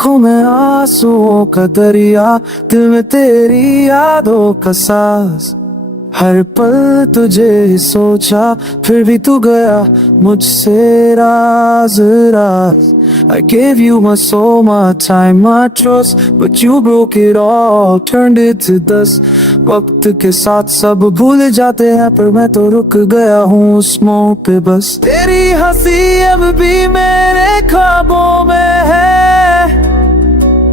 आंखों में आंसुओं का दरिया, दिल में तेरी यादों का साज। हर पल तुझे सोचा, फिर भी तू गया मुझसे राज राज। I gave you my soul, my time, my trust, but you broke it all, turned it to dust. वक्त के साथ सब भूल जाते हैं, पर मैं तो रुक गया हूँ उस मोड़ पे बस। तेरी हंसी अब भी मेरे ख्वाबों में है,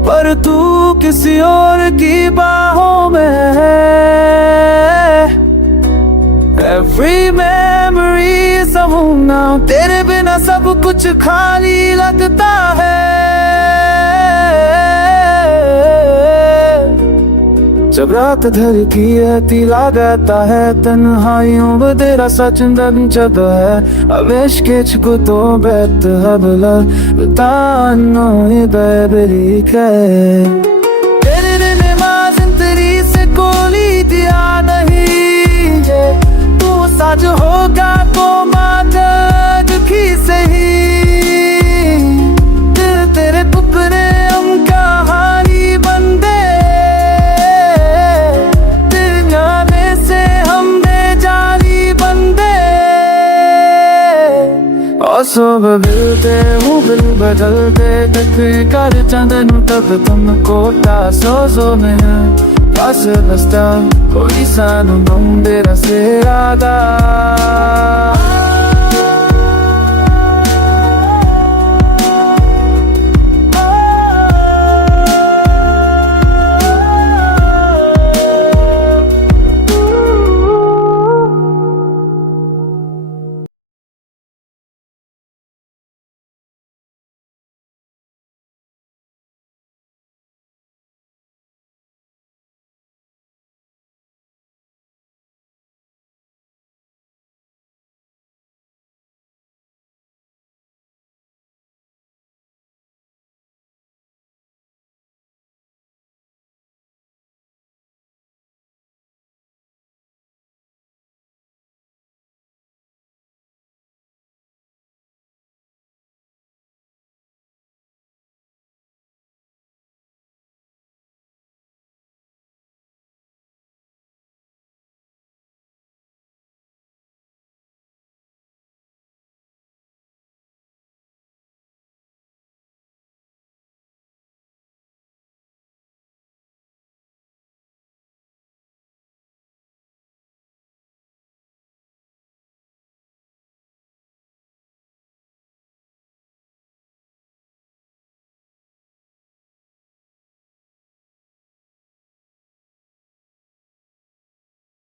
पर तू किसी और की बाहों में है। Every memory is a home now, तेरे बिना सब कुछ खाली लगता है। जब रात ढलती है तिला गाता है, तन्हाइयों में तेरा सच चंदन जब है। अब इश्क को तो बेत हबला बतानो ये बेबरी के तेरे नमाज तेरी से कोली दिया नहीं है। तू सच होगा तो माता दुखी सही, दिल तेरे टुकड़े हम कहानी बंदे, सब मिलते हूँ बिल बदलते तक कर चंदन तब तुमको तासों में है। पास बसता कोई सा नुम तेरा से राधा।